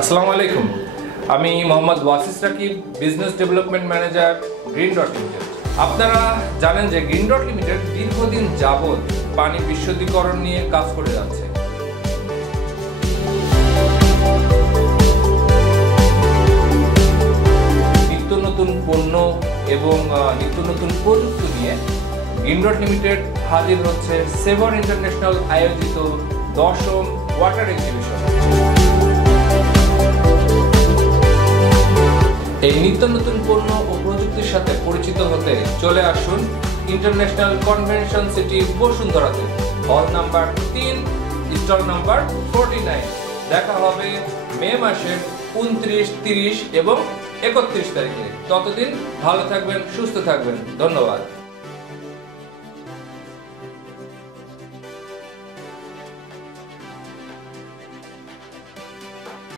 আসসালামু আলাইকুম। আমি Mohammad Wasis Rakib, business development manager green dot limited. আপনারা জানেন যে গ্রিন ডট লিমিটেড দীর্ঘদিন যাবৎ পানি বিশুদ্ধীকরণ নিয়ে কাজ করে যাচ্ছে। নিত্য নতুন পণ্য এবং নিত্য নতুন প্রযুক্তি নিয়ে গ্রিন ডট লিমিটেড হাজির হচ্ছে সেভর ইন্টারন্যাশনাল আয়োজিত 10ম ওয়াটার এক্সিবিশন। এই নিত্য নতুন পণ্য ও প্রযুক্তির সাথে পরিচিত হতে চলে আসুন ইন্টারন্যাশনাল কনভেনশন সিটি বসুন্ধরাতে, হল নাম্বার 3, স্টল নাম্বার 49। দেখা হবে মে মাসের 29, 30 এবং 31 তারিখে। ততদিন ভালো থাকবেন, সুস্থ থাকবেন। ধন্যবাদ।